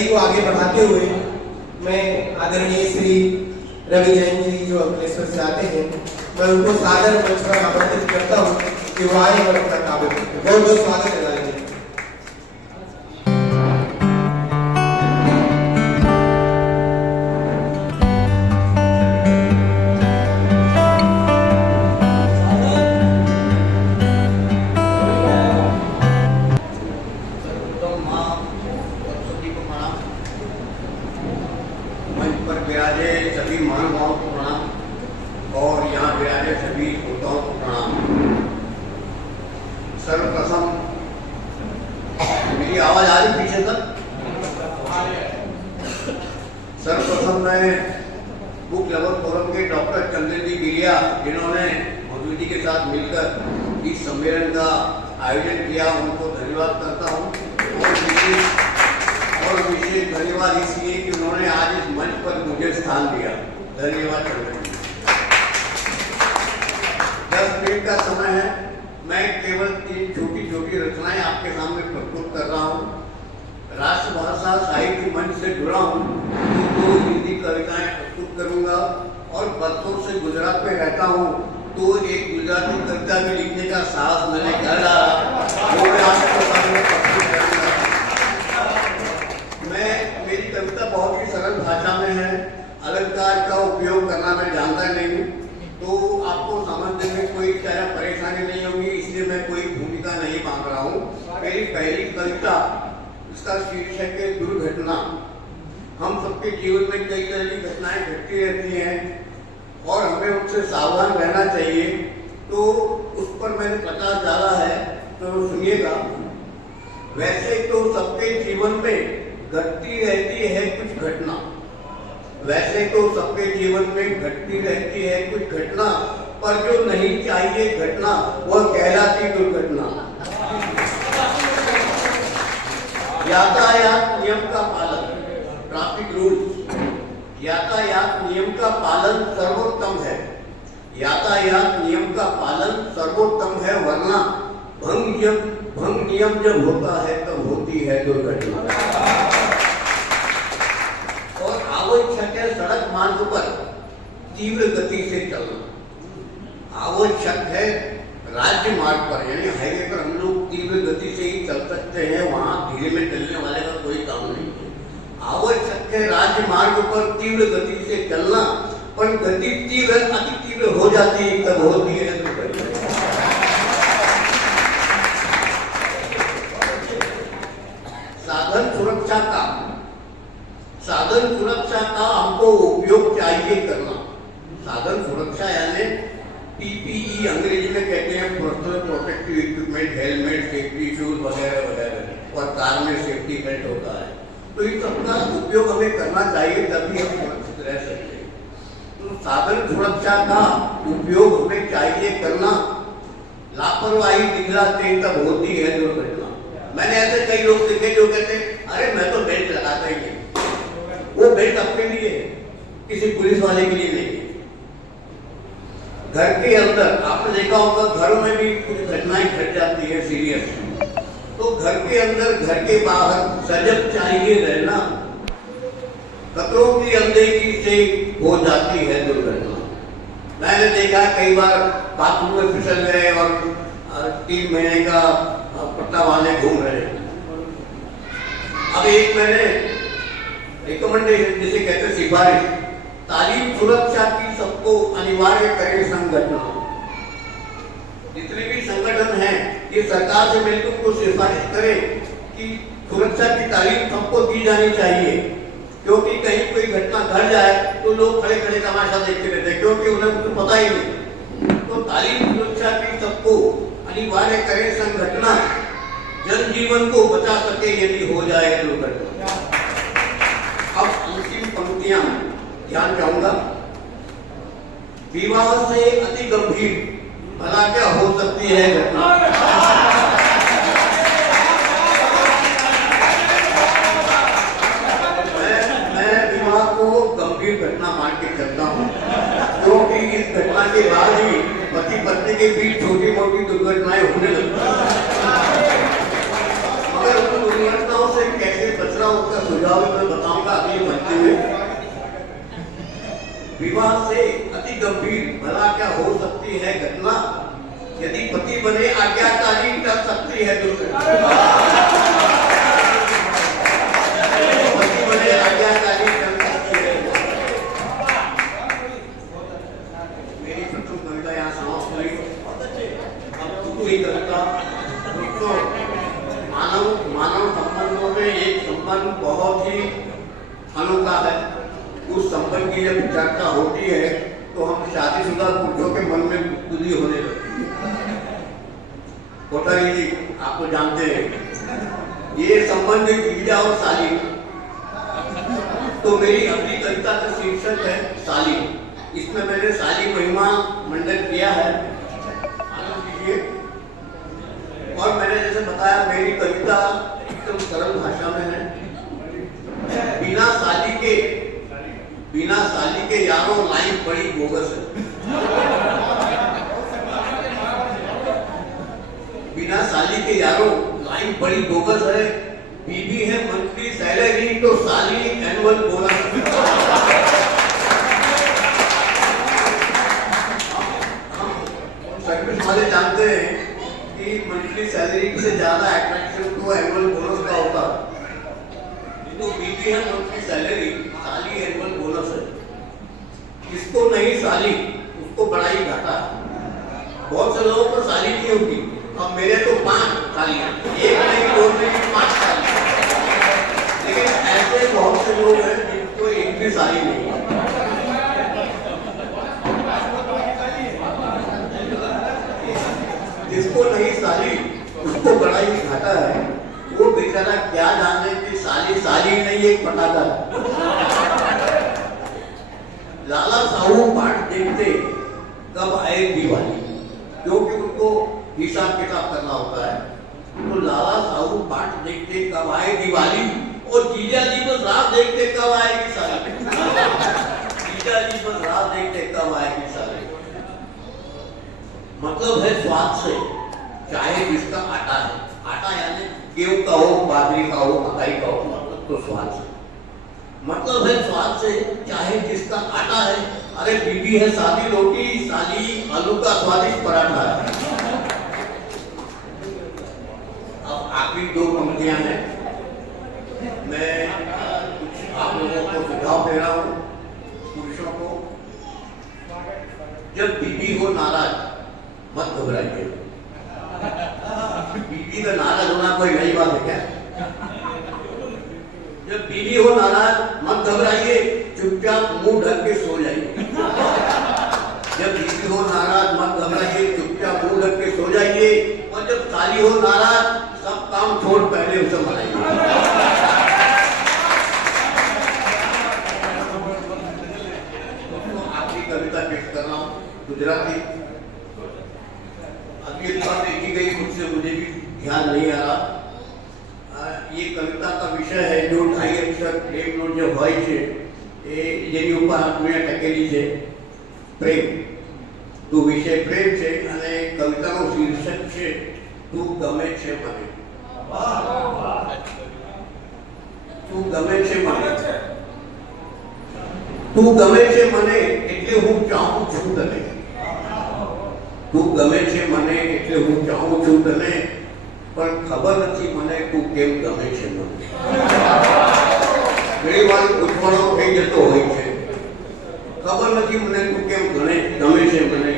कड़ी को आगे बढ़ाते हुए मैं आदरणीय श्री रवि जैन जी जो अंकलेश्वर से आते हैं, मैं उनको सादर मंच पर आमंत्रित करता हूँ कि वो आए और अपना काव्य पढ़ें। बहुत बहुत स्वागत है राज जी। विराजे सभी महानुभावों को प्रणाम और यहाँ विराजे सभी श्रोताओं को प्रणाम। सर्वप्रथम मेरी आवाज आ रही पीछे तक? सर्वप्रथम मैं बुक लवर फोरम के डॉक्टर चंद्रजी गिरिया, जिन्होंने मौजूदी के साथ मिलकर इस सम्मेलन का आयोजन किया, उनको धन्यवाद करता हूँ। और विशेष धन्यवाद इसलिए कि उन्होंने आज इस मंच पर मुझे स्थान दिया। धन्यवाद। 10 मिनट का समय है, मैं केवल 3 छोटी छोटी रचनाएं आपके सामने प्रस्तुत कर रहा हूँ। राष्ट्रभाषा साहित्य मंच से जुड़ा हूँ तो हिंदी कविताएं प्रस्तुत करूंगा और बरसों से गुजरात में रहता हूँ तो एक गुजराती कविता भी लिखने का साहस मैंने कर डाला, वो मैं आपके सामने प्रस्तुत करूंगा। मेरी कविता बहुत ही सरल भाषा में है, अलंकार का उपयोग करना मैं जानता नहीं, तो आपको समझने में कोई तरह परेशानी नहीं होगी, इसलिए मैं कोई भूमिका नहीं मांग रहा हूँ। मेरी पहली कविता, इसका शीर्षक है दुर्घटना। हम सबके जीवन में कई तरह की घटनाएं घटती रहती हैं और हमें उनसे सावधान रहना चाहिए, तो उस पर मैंने प्रकाश डाला है, तो सुनिएगा। वैसे तो सबके जीवन में घटती रहती है कुछ घटना, वैसे तो सबके जीवन में घटती रहती है कुछ घटना, पर जो नहीं चाहिए घटना वह कहलाती दुर्घटना। यातायात नियम का पालन, ट्रैफिक रूल्स, यातायात नियम का पालन सर्वोत्तम है। यातायात नियम का पालन सर्वोत्तम है, वरना भंग नियम जब होता है तब होती है दुर्घटना। और आवश्यक है सड़क मार्ग पर तीव्र गति से चलना। आवश्यक है राज्य मार्ग पर, यानी हाईवे पर हम लोग तीव्र गति से ही चल सकते हैं, वहां धीरे में चलने वाले का कोई काम नहीं है। आवश्यक है राज्य मार्ग पर तीव्र गति से चलना, पर गति तीव्र अति तीव्र हो जाती है तब होती है दुर्घटना। साधन सुरक्षा का हमको उपयोग चाहिए करना। साधन सुरक्षा यानी पीपीई अंग्रेजी में कहते हैं, personal protective equipment, helmet, safety shoes वगैरह वगैरह, और कार में सेफ्टी बेल्ट होता है, तो इस सबका उपयोग हमें करना चाहिए, तभी हम सुरक्षित रह सकते हैं। तो साधन सुरक्षा का उपयोग हमें चाहिए करना। लापरवाही दिखलाते तब होती है दुर्घटना। मैंने ऐसे कई लोग देखे जो कहते अरे मैं तो बेल्ट लगाता ही नहीं, वो बेल्ट अपने लिए है, किसी पुलिस वाले के लिए नहीं। घर के अंदर आपने देखा होगा, घरों में भी कुछ घटनाएं घट जाती है सीरियस, तो घर के अंदर घर के बाहर सजग चाहिए रहना। खतरों की अनदेखी से हो जाती है दुर्घटना। मैंने देखा कई बार बाथरूम में फिसल गए और 3 महीने का पट्टा वाले घूम रहे हैं। अब एक मैंने रिकमेंडेशन, जिसे कहते हैं सिफारिश, तालीम सुरक्षा की सबको अनिवार्य करे संगठन। जितने भी संगठन हैं ये सरकार से मिलकर को सिफारिश करे कि सुरक्षा की तालीम सबको दी जानी चाहिए, क्योंकि कहीं कोई घटना घट जाए तो लोग खड़े खड़े तमाशा देखते रहते हैं, क्योंकि उन्हें कुछ पता ही नहीं। तो तालीम सुरक्षा की सबको अनिवार्य करे संगठन, जनजीवन को बचा सके यदि हो जाए दुर्घटना। अब अंतिम पंक्तियां ध्यान चाहूंगा। विवाह से अति गंभीर भला क्या हो सकती है घटना। मैं विवाह को गंभीर घटना मान के चलता हूँ, क्योंकि इस घटना के बाद ही पति पत्नी के बीच छोटी मोटी दुर्घटनाएं होने लगती हैं। मगर उन दुर्घटनाओं से कैसे बचना, उसका सुझाव विवाह से अति गंभीर भला क्या हो सकती है घटना, यदि पति बने आज्ञाकारी कर सकती है दुर्घटना। पति बने आज्ञाकारी कर सकती है। मेरी प्रथम कविता यहाँ समाप्त हुई। अब दूसरी कविता दोस्तों, मानव संबंधों में एक संबंध बहुत ही अनोखा है। उस संबंध की जब चर्चा होती है तो हम शादीशुदा पुरुषों के मन में गुदगुदी होने लगती है। कोठारी जी आप तो जानते हैं ये संबंध जीजा और साली। तो मेरी अगली कविता का शीर्षक है साली। इसमें मैंने साली महिमा मंडन किया है, आनंद कीजिए। और मैंने जैसे बताया मेरी कविता एकदम सरल भाषा में है। बिना साली के यारों लाइफ बड़ी बोगस है। बिना साली के यारों लाइफ बड़ी बोगस है। बीबी है मंथली सैलरी तो साली एनुअल बोनस। हम सर्विस वाले जानते हैं कि मंथली सैलरी से ज्यादा अट्रैक्शन तो एनुअल बोनस का होता है। तो बीबी है मंथली सैलरी, साली एनुअल बोनस है। जिसको नहीं साली उसको बड़ा ही घाटा है। बहुत से लोगों को साली नहीं होती। अब मेरे तो 5 सालियां, एक नहीं 2 नहीं 5 सालियां। लेकिन ऐसे बहुत से लोग हैं जिनको एक भी साली नहीं है। जिसको नहीं साली उसको बड़ा ही घाटा है। वो बेचारा क्या जाने कि साली नहीं एक पटाखा है। लाला साहू पाठ देखते कब आए दिवाली, क्योंकि उनको हिसाब किताब करना होता है। तो लाला साहू पाठ देखते कब आए दिवाली, और जीजा जी बस रात देखते कब आएगी साली। जीजा जी बस रात देखते कब आएगी साली। मतलब है स्वाद से, चाहे जिसका आटा है, आटा यानी गेहूं का हो, बाजरी का हो, मकई का हो, मतलब तो स्वाद से। मतलब है स्वाद से, चाहे जिसका आटा है। अरे बीबी है सादी रोटी, साली आलू का स्वादिष्ट पराठा है। अब आखिरी 2 पंक्तियां हैं। मैं कुछ आप लोगों को सुझाव दे रहा हूं पुरुषों को। जब बीबी हो नाराज मत घबराइए। बीबी का नाराज होना कोई नई बात है क्या? जब बीबी हो नाराज मत घबराइए, चुपचाप मुंह ढक के सो जाइए। जब बीबी हो नाराज मत घबराइए, चुपचाप मुंह ढक के सो जाइए। और जब साली हो नाराज सब काम छोड़ पहले उसे मनाइए। आखिरी कविता पेश कर रहा हूँ गुजराती। अभी एक बात लिखी गई मुझसे, मुझे भी ध्यान नहीं आ रहा। ये कविता का विषय है जो 2.5 अक्षर प्रेम નો જે હોય છે જેની ઉપર આત્મીય ટકેલી છે પ્રેમ। તો વિષય પ્રેમ છે અને કવિતાનું શીર્ષક છે તું ગમે છે મને। તું ગમે છે મને, તું ગમે છે મને એટલે હું ચાહું છું તને। તું ગમે છે મને એટલે હું ચાહું છું તને, પણ ખબર નથી મને તું કેમ ગમે છે મને। ઘણી વાર પૂછવાનો થઈ જતો હોય છે, ખબર નથી મને તું કેમ ગમે છે મને।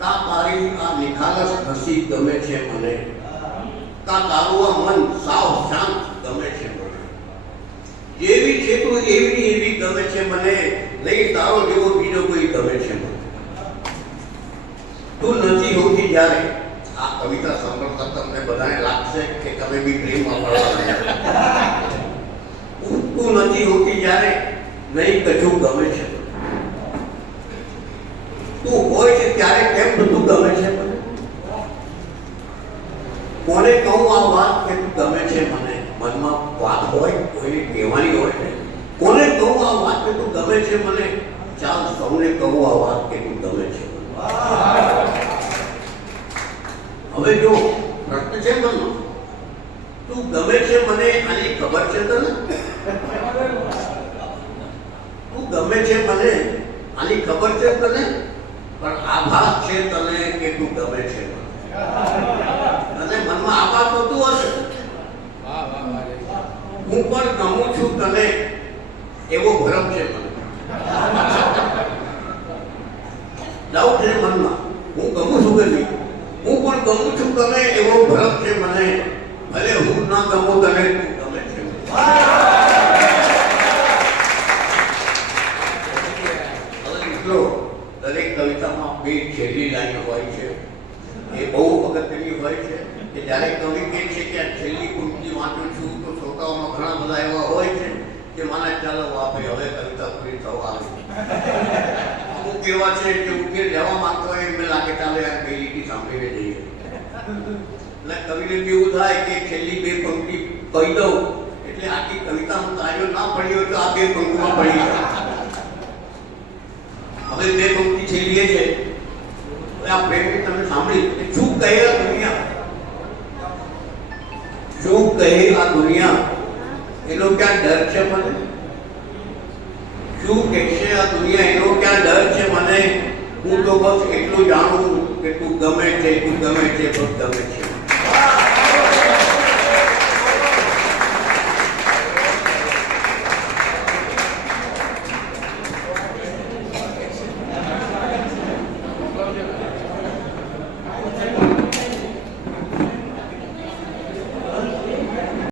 તા તારી આ નિખાલસ હસી ગમે છે મને, તા તારું આ મન સાવ શાંત ગમે છે મને। જેવી છે તું એવી ગમે છે મને, નહીં તારો જેવો બીજો કોઈ ગમે છે મને। તું નથી હોતી જ્યારે, આ કવિતા સાંભળતા તમને બધાને લાગશે કે તમે બી પ્રેમમાં પડવા લાગ્યા। તું નથી હોતી જ્યારે નહીં કશું ગમે છે મને। તું હોય છે ત્યારે કેમ બધું ગમે છે મને। કોને કહું આ વાત કે તું ગમે છે મને। મનમાં વાત હોય, કોઈને કહેવાની હોય ને, કોને કહું આ વાત કે તું ગમે છે મને। ચાલ સૌને કહું આ વાત કે તું ગમે છે મને। હવે જો પ્રશ્ન છે મનમાં, તું ગમે છે મને આની ખબર છે તને? તું ગમે છે મને આની ખબર છે તને, પણ આભાસ છે તને કે તું ગમે છે. તને મનમાં આભાસ થતું હશે હું પણ ગમું છું તને એવો ભરમ છે મને. ડાઉટ છે મનમાં, હું ગમું છું કે નહીં, હું પણ ગમું છું તને એવો ભરમ છે મને, ભલે હું ના ગમું તને તું ગમે છે. દરેક કવિતામાં બે છેલ્લી લાઈન હોય છે, એ બહુ અગત્યની હોય છે કે જ્યારે કવિ કહે છે કે આ છેલ્લી પંક્તિ વાંચું છું તો શ્રોતાઓમાં ઘણા બધા એવા હોય છે કે માને ચાલો આપણે હવે કવિતા પૂરી થવા આવી. અમુક એવા છે કે ઉકેલ જવા માંગતો હોય એમને લાગે ચાલે આ બે લીટી સાંભળીને જઈએ. એટલે કવિને એવું થાય કે છેલ્લી બે પંક્તિ કહી દઉં એટલે આખી કવિતાનો કાર્યો ના પડી હોય તો આ બે પંક્તિમાં પડી જાય. હવે બે પંક્તિ છેલ્લી છે, આ પ્રેમની તમે સાંભળી શું કહે આ દુનિયા, શું કહે આ દુનિયા, એનો ક્યાં ડર છે મને, શું કહેશે આ દુનિયા એનો ક્યાં ડર છે મને, હું તો બસ એટલું જાણું કે તું ગમે છે, તું ગમે છે, બસ ગમે છે.